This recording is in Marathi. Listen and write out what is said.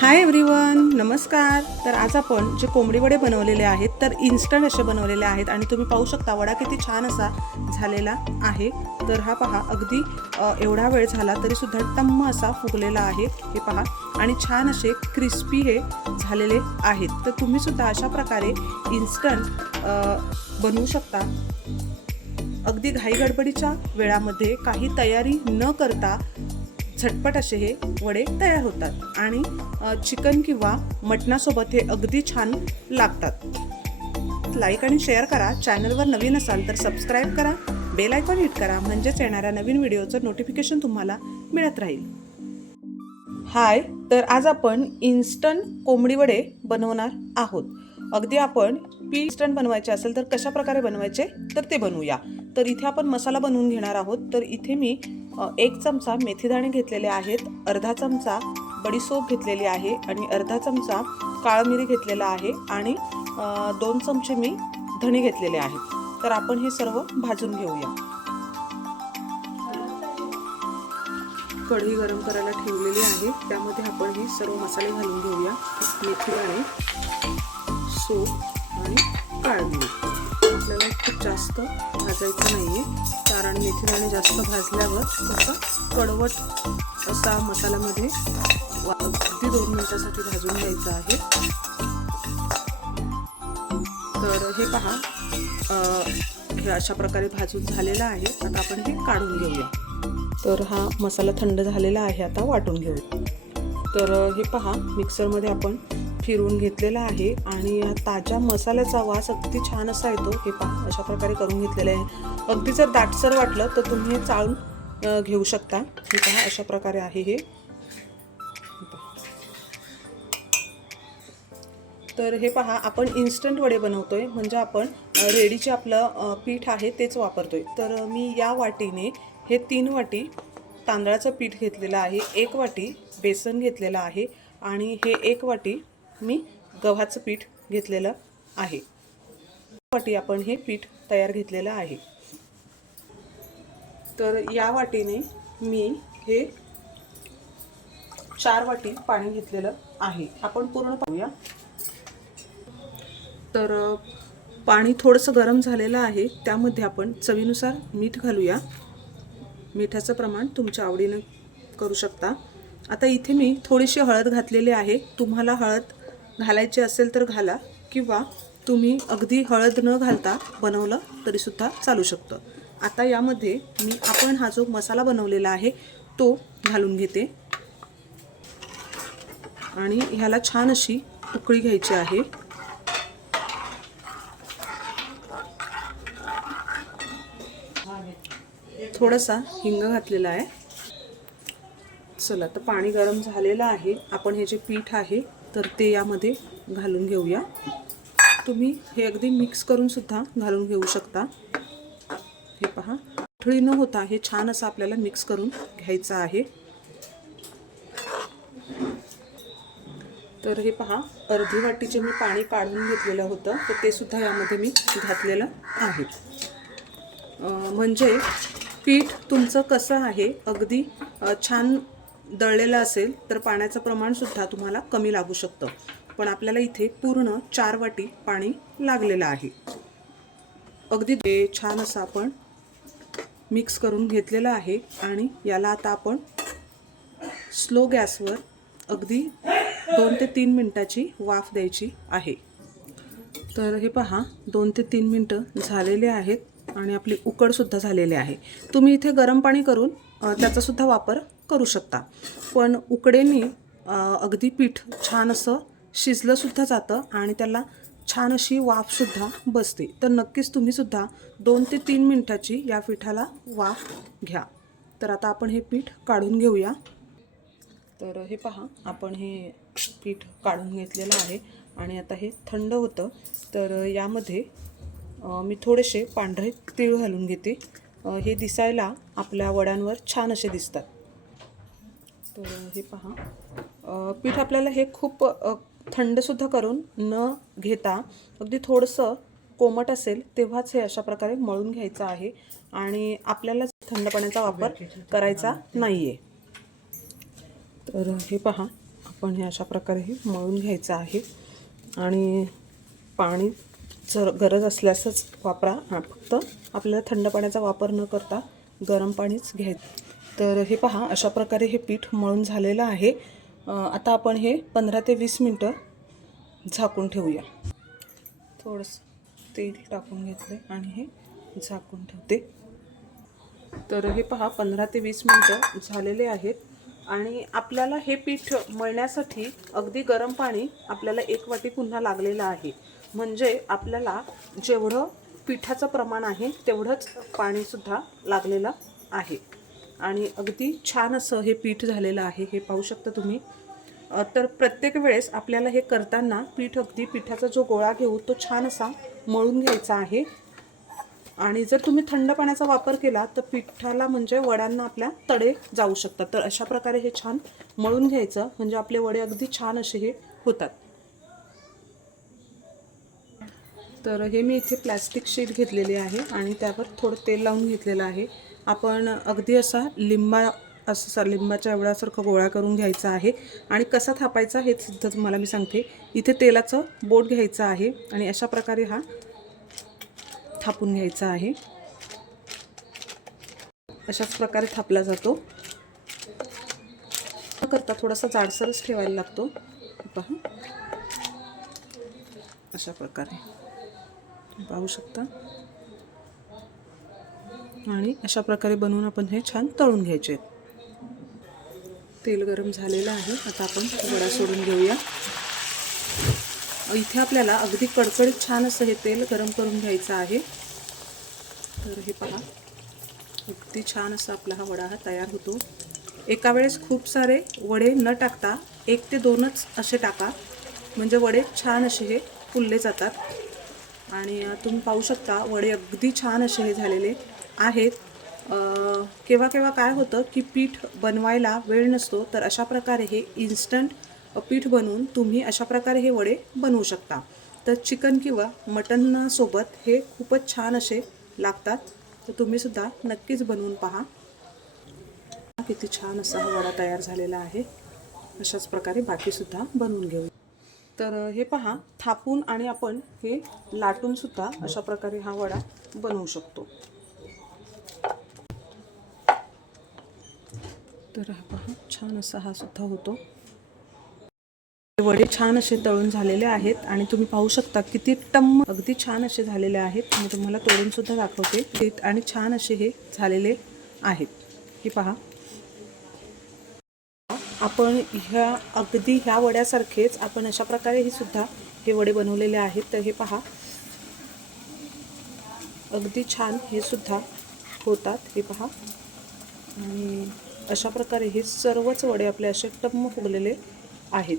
हाय एव्हरीवन नमस्कार. तर आज आपण जे कोंबडी वडे बनवलेले आहेत तर इन्स्टंट असे बनवलेले आहेत आणि तुम्ही पाहू शकता वडा किती छान असा झालेला आहे. तर हा पहा अगदी एवढा वेळ झाला तरी सुद्धा टम्म असा फुगलेला आहे. हे पहा आणि छान असे क्रिस्पी हे झालेले आहेत. तर तुम्ही सुद्धा अशा प्रकारे इन्स्टंट बनवू शकता. अगदी घाई गडबडीच्या वेळामध्ये काही तयारी न करता झटपट असे हे वडे तयार होतात आणि चिकन किंवा मटणासोबत हे अगदी छान लागतात. लाईक आणि शेअर करा. चॅनलवर नवीन असाल तर सबस्क्राईब करा. बेल आयकॉन हिट करा. म्हणजेच येणाऱ्या नवीन व्हिडिओचं नोटिफिकेशन तुम्हाला मिळत राहील. हाय तर आज आपण इन्स्टंट कोंबडी वडे बनवणार आहोत. अगदी आपण पी इन्स्टंट बनवायचे असेल तर कशा प्रकारे बनवायचे तर ते बनवूया. तर इथे आपण मसाला बनवून घेणार आहोत. तर इथे मी एक चमचा मेथीदाणे घेतलेले आहेत अर्धा चमचा बडीसोप घेतलेली आहे आणि अर्धा चमचा काळ मिरी घेतलेला आहे आणि दोन चमचे मी धणे घेतलेले आहेत. तर आपण हे सर्व भाजून घेऊया. कढई गरम करायला ठेवलेली आहे. त्यामध्ये आपण हे सर्व मसाले घालून घेऊया. मेथीदाणे सोप आणि काळमिरी. आपल्याला खूप जास्त भाजायचं नाही आहे कारण मेथीदाणे जास्त भाजल्यावर त्याचा कडवट असा मसाल्यामध्ये अगदी दोन मिनिटासाठी भाजून घ्यायचा आहे. तर हे पहा हे अशा प्रकारे भाजून झालेलं आहे. आता आपण हे काढून घेऊया. तर हा मसाला थंड झालेला आहे आता वाटून घेऊया. तर हे पहा मिक्सरमध्ये आपण फिरवून घेतलेला आहे आणि या ताज्या मसाल्याचा वास अगदी छान असा येतो. हे पहा अशा प्रकारे करून घेतलेलं आहे. अगदी जर दाटसर वाटलं तर तुम्ही हे चाळून घेऊ शकता. हे पहा अशा प्रकारे आहे हे. तर हे पहा आपण इन्स्टंट वडे बनवतोय. म्हणजे आपण रेडीचे आपलं पीठ आहे तेच वापरतोय. तर मी या वाटीने हे तीन वाटी तांदळाचं पीठ घेतलेलं आहे. एक वाटी बेसन घेतलेलं आहे. आणि हे एक वाटी मी गव्हाचं पीठ घेतलेलं आहे. वाटी आपण हे पीठ तयार घेतलेलं आहे. तर या वाटीने मी हे चार वाटी पाणी घेतलेलं आहे. आपण पूर्ण पाहूया. तर पाणी थोडंसं गरम झालेलं आहे. त्यामध्ये आपण चवीनुसार मीठ घालूया. मिठाचं प्रमाण तुमच्या आवडीनं करू शकता. आता इथे मी थोडीशी हळद घातलेली आहे. तुम्हाला हळद घालायची असेल तर घाला किंवा तुम्ही अगदी हळद न घालता बनवलं तरीसुद्धा चालू शकतं. आता यामध्ये मी आपण हा जो मसाला बनवलेला आहे तो घालून घेते. आणि ह्याला छान अशी उकळी घ्यायची आहे. थोडासा हिंग घातलेला आहे. चला तर पाणी गरम झालेलं आहे. आपण हे जे पीठ आहे तर ते यामध्ये घालून घेऊया. तुम्ही हे अगदी मिक्स करून सुद्धा घालून घेऊ शकता. हे पहा. उथळी न होता हे छान असं आपल्याला मिक्स करून घ्यायचं आहे. तर हे पहा अर्धी वाटीचे मी पाणी काढून घेतलेलं होतं तर ते सुद्धा यामध्ये मी घातलेलं आहे. म्हणजे पीठ तुमचं कसं आहे अगदी छान दळलेलं असेल तर पाण्याचं प्रमाणसुद्धा तुम्हाला कमी लागू शकतं. पण आपल्याला इथे पूर्ण चार वाटी पाणी लागलेलं आहे. अगदी ते छान असं आपण मिक्स करून घेतलेलं आहे आणि याला आता आपण स्लो गॅसवर अगदी दोन ते तीन मिनटाची वाफ द्यायची आहे. तर हे पहा दोन ते तीन मिनटं झालेले आहेत आणि आपली उकडसुद्धा झालेली आहे. तुम्ही इथे गरम पाणी करून त्याचासुद्धा वापर करू शकता. पण उकडेनी अगदी पीठ छान असं शिजलंसुद्धा जातं आणि त्याला छान अशी वाफसुद्धा बसते. तर नक्कीच तुम्हीसुद्धा दोन ते तीन मिनटाची या पिठाला वाफ घ्या. तर आता आपण हे पीठ काढून घेऊया. तर हे पहा आपण हे पीठ काढून घेतलेलं आहे आणि आता हे थंड होतं. तर यामध्ये मी थोडेसे पांढरे तीळ घालून घेते. हे दिसायला आपल्या वड्यांवर छान असे दिसतात. तर हे पहा पीठ आपल्याला हे खूप थंडसुद्धा करून न घेता अगदी थोडंसं कोमट असेल तेव्हाच हे अशा प्रकारे मळून घ्यायचं आहे आणि आपल्याला थंड पाण्याचा वापर करायचा नाही आहे तर हे पहा आपण हे अशा प्रकारे हे मळून घ्यायचं आहे आणि पाणी जर गरज असल्यासच वापरा. फक्त आपल्याला थंड पाण्याचा वापर न करता गरम पाणीच घ्यायचं. तर हे पहा अशा प्रकारे हे पीठ मळून झालेलं आहे. आता आपण हे पंधरा ते वीस मिनटं झाकून ठेवूया. थोडंसं तेल टाकून घेतलं आणि हे झाकून ठेवते. तर हे पहा पंधरा ते वीस मिनटं झालेले आहेत. आणि आपल्याला हे पीठ मळण्यासाठी अगदी गरम पाणी आपल्याला एक वाटी पुन्हा लागलेलं आहे. म्हणजे आपल्याला जेवढं पिठाचं प्रमाण आहे तेवढंच पाणीसुद्धा लागलेलं आहे. आणि अगदी छान असं हे पीठ झालेलं आहे हे पाहू शकता तुम्ही. तर प्रत्येक वेळेस आपल्याला हे करताना पीठ अगदी पिठाचा जो गोळा घेऊ तो छान असा मळून घ्यायचा आहे. आणि जर तुम्ही थंड पाण्याचा वापर केला तर पिठाला म्हणजे वड्यांना आपल्या तडे जाऊ शकतात. तर अशा प्रकारे हे छान मळून घ्यायचं म्हणजे आपले वडे अगदी छान असे हे होतात. तर हे मी इथे प्लॅस्टिक शीट घेतलेली आहे आणि त्यावर थोडं तेल लावून घेतलेलं आहे. आपण अगदी असा लिंबा असा लिंबाच्या एवढ्यासारखं गोळा करून घ्यायचा आहे. आणि कसा थापायचा हे सुद्धा तुम्हाला मी सांगते. इथे तेलाचं बोट घ्यायचं आहे आणि अशा प्रकारे हा थापून घ्यायचा आहे. अशाच प्रकारे थापला जातो. करता थोडासा जाडसरच ठेवायला लागतो. पहा. अशा प्रकारे. पाहू शकता. आणि अशा प्रकारे बनवून आपण हे छान तळून घ्यायचे. आहेत. तेल गरम झालेलं आहे. आता आपण वडा सोडून घेऊया. इथे आपल्याला अगदी कडकडीत छान असं हे तेल गरम करून घ्यायचं आहे. तर हे पहा. अगदी छान असा आपला हा वडा हा तयार होतो. एका वेळेस खूप सारे वडे न टाकता एक ते दोनच असे टाका. म्हणजे वडे छान असे हे फुलले जातात. आणि तुम्ही पाहू शकता वडे अगदी छान असे हे झालेले आहेत. केव्हा केव्हा काय होतं की पीठ बनवायला वेळ नसतो तर अशा प्रकारे हे इन्स्टंट पीठ बनवून तुम्ही अशा प्रकारे हे वडे बनवू शकता. तर चिकन किंवा मटनसोबत हे खूपच छान असे लागतात. तर तुम्ही सुद्धा नक्कीच बनवून पहा. किती छान असा हा वडा तयार झालेला आहे. अशाच प्रकारे बाकीसुद्धा बनवून घेऊ. तर हे पहा थापून आणि आपण हे लाटून सुद्धा अशा प्रकारे हा वडा बनवू शकतो. तर हा पहा छान असा हा सुद्धा होतो. वडे छान असे तळून झालेले आहेत आणि तुम्ही पाहू शकता किती टम्म अगदी छान असे झालेले आहेत. मी तुम्हाला तोडून सुद्धा दाखवते. आणि छान असे हे झालेले आहेत. हे पहा आपण ह्या अगदी ह्या वड्यासारखेच आपण अशा प्रकारे ही सुद्धा हे वडे बनवलेले आहेत. तर हे पहा. अगदी छान हे सुद्धा होतात. हे पहा. आणि अशा प्रकारे हे सर्वच वडे आपले असे टम्म फुगलेले आहेत.